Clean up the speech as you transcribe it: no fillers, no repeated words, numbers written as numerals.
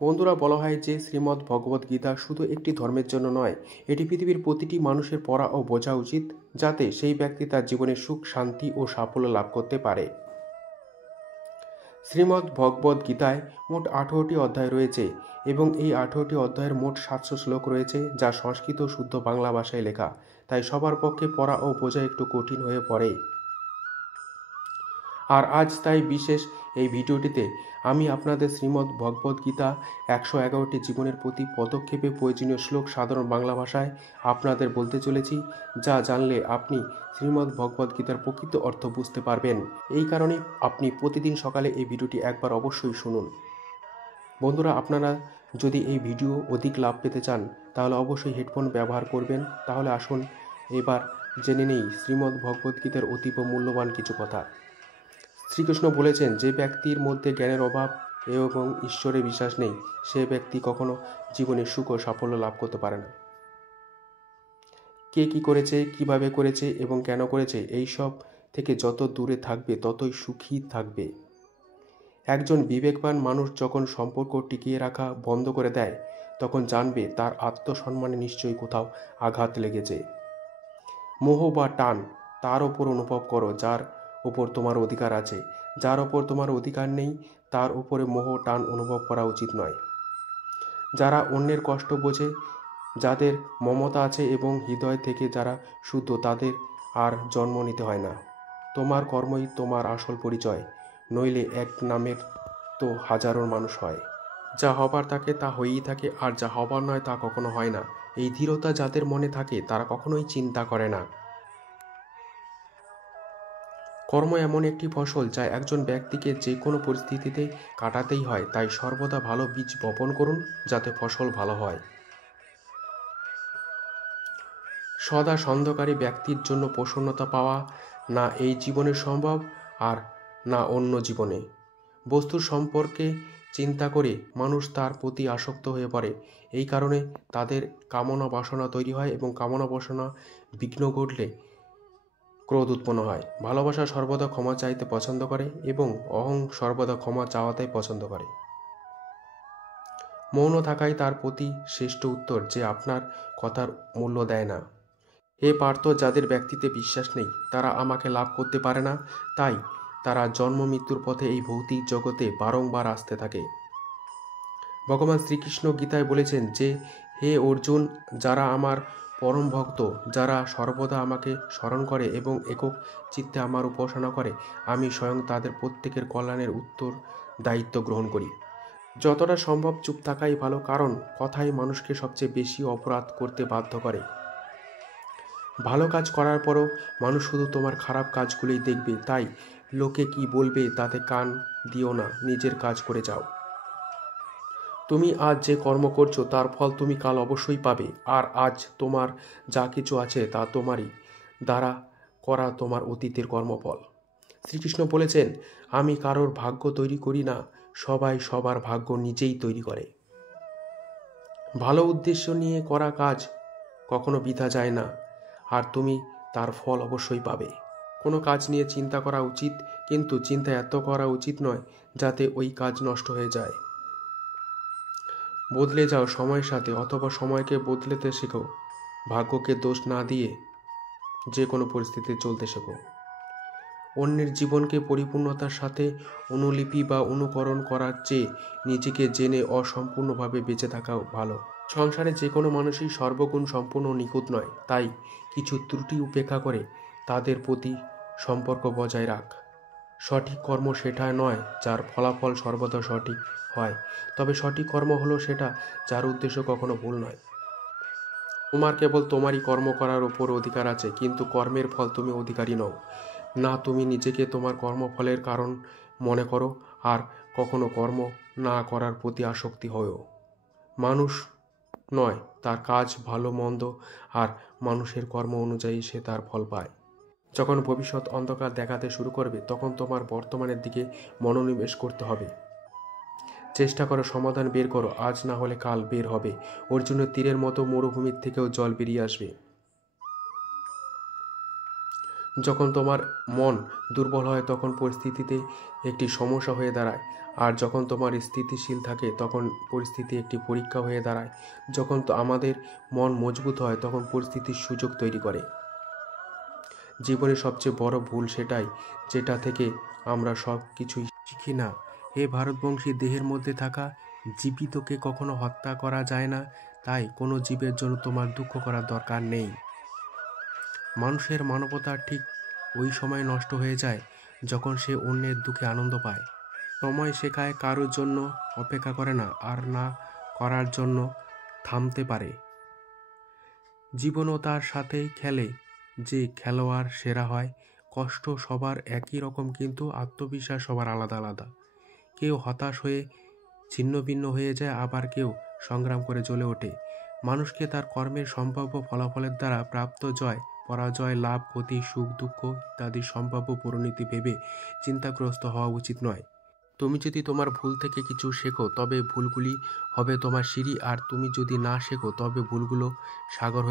বন্ধুরা, বলা হয় যে শ্রীমদ্ ভগবদ গীতা শুধু একটি ধর্মের জন্য নয়, এটি পৃথিবীর প্রতিটি মানুষের পড়া ও বোঝা উচিত, যাতে সেই ব্যক্তি তার জীবনে সুখ, শান্তি ও সাফল্য লাভ করতে পারে। শ্রীমদ্ ভগবদ গীতায় মোট 18টি অধ্যায় রয়েছে এবং এই 18টি অধ্যায়ের মোট 700 শ্লোক রয়েছে, যা সংস্কৃত ও শুদ্ধ বাংলা ভাষায় লেখা, তাই সবার পক্ষে পড়া ও বোঝা একটু কঠিন হয়ে পড়ে। আর আজ তাই বিশেষ এই ভিডিওটিতে আমি আপনাদের শ্রীমদ্ ভগবদ গীতা 111টি জীবনের প্রতি পদক্ষেপে প্রয়োজনীয় শ্লোক সাধারণ বাংলা ভাষায় আপনাদের বলতে চলেছি, যা জানলে আপনি শ্রীমদ্ ভগবদ গীতার প্রকৃত অর্থ বুঝতে পারবেন। এই কারণে আপনি প্রতিদিন সকালে এই ভিডিওটি একবার অবশ্যই শুনুন। বন্ধুরা, আপনারা যদি এই ভিডিও অধিক লাভ পেতে চান তাহলে অবশ্যই হেডফোন ব্যবহার করবেন। তাহলে আসুন এবার জেনে নেই শ্রীমদ্ ভগবদ গীতার অতীব মূল্যবান কিছু কথা। শ্রীকৃষ্ণ বলেছেন, যে ব্যক্তির মধ্যে জ্ঞানের অভাব এবং ঈশ্বরে বিশ্বাস নেই, সে ব্যক্তি কখনো জীবনে সুখ ও সাফল্য লাভ করতে পারে না। কে কি করেছে, কিভাবে করেছে এবং কেন করেছে, এই সব থেকে যত দূরে থাকবে ততই সুখী থাকবে। একজন বিবেকবান মানুষ যখন সম্পর্ক টিকিয়ে রাখা বন্ধ করে দেয়, তখন জানবে তার আত্মসম্মানে নিশ্চয়ই কোথাও আঘাত লেগেছে। মোহ বা টান তার ওপর অনুভব করো যার ওপর তোমার অধিকার আছে। যার ওপর তোমার অধিকার নেই তার উপরে মোহ টান অনুভব করা উচিত নয়। যারা অন্যের কষ্ট বোঝে, যাদের মমতা আছে এবং হৃদয় থেকে যারা শুদ্ধ, তাদের আর জন্ম নিতে হয় না। তোমার কর্মই তোমার আসল পরিচয়, নইলে এক নামের তো হাজারো মানুষ হয়। যা হবার থাকে তা হয়েই থাকে, আর যা হবার নয় তা কখনো হয় না। এই ধীরতা যাদের মনে থাকে তারা কখনোই চিন্তা করে না। কর্ম এমন একটি ফসল যা একজন ব্যক্তিকে যে কোনো পরিস্থিতিতে কাটাতেই হয়, তাই সর্বদা ভালো বীজ বপন করুন যাতে ফসল ভালো হয়। সদা সন্দেহকারী ব্যক্তির জন্য প্রসন্নতা পাওয়া না এই জীবনে সম্ভব, আর না অন্য জীবনে। বস্তুর সম্পর্কে চিন্তা করে মানুষ তার প্রতি আসক্ত হয়ে পড়ে। এই কারণে তাদের কামনা বাসনা তৈরি হয় এবং কামনা বাসনা বিঘ্ন ঘটলে ক্রোধ উৎপন্ন হয়। ভালোবাসা সর্বদা ক্ষমা চাইতে পছন্দ করে এবং অহং সর্বদা ক্ষমা চাওয়াতেই পছন্দ করে। মৌন থাকাই তার প্রতি শ্রেষ্ঠ উত্তর, যে আপনার কথার মূল্য দেয় না। হে পার্থ, যাদের ব্যক্তিতে বিশ্বাস নেই তারা আমাকে লাভ করতে পারে না, তাই তারা জন্ম মৃত্যুর পথে এই ভৌতিক জগতে বারংবার আসতে থাকে। ভগবান শ্রীকৃষ্ণ গীতায় বলেছেন যে, হে অর্জুন, যারা আমার পরম ভক্ত, যারা সর্বদা আমাকে স্মরণ করে এবং একক চিত্তে আমার উপাসনা করে, আমি স্বয়ং তাদের প্রত্যেকের কল্যাণের উত্তর দায়িত্ব গ্রহণ করি। যতটা সম্ভব চুপ থাকাই ভালো, কারণ কথাই মানুষকে সবচেয়ে বেশি অপরাধ করতে বাধ্য করে। ভালো কাজ করার পরও মানুষ শুধু তোমার খারাপ কাজগুলোই দেখবে, তাই লোকে কি বলবে তাতে কান দিও না, নিজের কাজ করে যাও। তুমি আজ যে কর্ম করছো তার ফল তুমি কাল অবশ্যই পাবে, আর আজ তোমার যা কিছু আছে তা তোমারই দ্বারা করা তোমার অতীতের কর্মফল। শ্রীকৃষ্ণ বলেছেন, আমি কারোর ভাগ্য তৈরি করি না, সবাই সবার ভাগ্য নিজেই তৈরি করে। ভালো উদ্দেশ্য নিয়ে করা কাজ কখনো বৃথা যায় না, আর তুমি তার ফল অবশ্যই পাবে। কোনো কাজ নিয়ে চিন্তা করা উচিত, কিন্তু চিন্তা এত করা উচিত নয় যাতে ওই কাজ নষ্ট হয়ে যায়। বদলে যাও সময়ের সাথে, অথবা সময়কে বদলেতে শেখো। ভাগ্যকে দোষ না দিয়ে যে কোনো পরিস্থিতিতে চলতে শেখো। অন্যের জীবনকে পরিপূর্ণতার সাথে অনুলিপি বা অনুকরণ করার চেয়ে নিজেকে জেনে অসম্পূর্ণভাবে বেঁচে থাকাও ভালো। সংসারে যে কোনো মানুষই সর্বগুণ সম্পূর্ণ নিখুঁত নয়, তাই কিছু ত্রুটি উপেক্ষা করে তাদের প্রতি সম্পর্ক বজায় রাখ। সঠিক কর্ম সেটা নয় যার ফলাফল সর্বদা সঠিক হয়, তবে সঠিক কর্ম হলো সেটা যার উদ্দেশ্য কখনো ভুল নয়। তোমার কেবল তোমারই কর্ম করার উপর অধিকার আছে, কিন্তু কর্মের ফল তুমি অধিকারী নও। না তুমি নিজেকে তোমার কর্মফলের কারণ মনে করো, আর কখনো কর্ম না করার প্রতি আসক্তি হয়েও। মানুষ নয়, তার কাজ ভালো মন্দ, আর মানুষের কর্ম অনুযায়ী সে তার ফল পায়। যখন ভবিষ্যৎ অন্ধকার দেখাতে শুরু করবে, তখন তোমার বর্তমানের দিকে মনোনিবেশ করতে হবে। চেষ্টা করো, সমাধান বের করো, আজ না হলে কাল বের হবে। অর্জুনের তীরের মতো মরুভূমির থেকেও জল বেরিয়ে আসবে। যখন তোমার মন দুর্বল হয় তখন পরিস্থিতিতে একটি সমস্যা হয়ে দাঁড়ায়, আর যখন তোমার স্থিতিশীল থাকে তখন পরিস্থিতি একটি পরীক্ষা হয়ে দাঁড়ায়। যখন তো আমাদের মন মজবুত হয় তখন পরিস্থিতির সুযোগ তৈরি করে। জীবনের সবচেয়ে বড় ভুল সেটাই যেটা থেকে আমরা সব কিছুই শিখি না। হে ভারতবংশী, দেহের মধ্যে থাকা জীবিতকে কখনো হত্যা করা যায় না, তাই কোনো জীবের জন্য তোমার দুঃখ করার দরকার নেই। মানুষের মানবতা ঠিক ওই সময় নষ্ট হয়ে যায় যখন সে অন্যের দুঃখে আনন্দ পায়। সময় শেখায় কারোর জন্য অপেক্ষা করে না, আর না করার জন্য থামতে পারে। জীবনও তার সাথেই খেলে। যে খেলোয়াড় সেরা হয়। কষ্ট সবার একই রকম, কিন্তু আত্মবিশ্বাস সবার আলাদা আলাদা। কেউ হতাশ হয়ে ছিন্নভিন্ন হয়ে যায়, আবার কেউ সংগ্রাম করে জ্বলে ওঠে। মানুষকে তার কর্মের সম্ভাব্য ফলাফলের দ্বারা প্রাপ্ত জয়, পরাজয়, লাভ, ক্ষতি, সুখ, দুঃখ ইত্যাদি সম্ভাব্য পরিণতি ভেবে চিন্তাগ্রস্ত হওয়া উচিত নয়। তুমি যদি তোমার ভুল থেকে কিছু শেখো তবে ভুলগুলি হবে তোমার সিঁড়ি, আর তুমি যদি না শেখো তবে ভুলগুলো সাগর হয়ে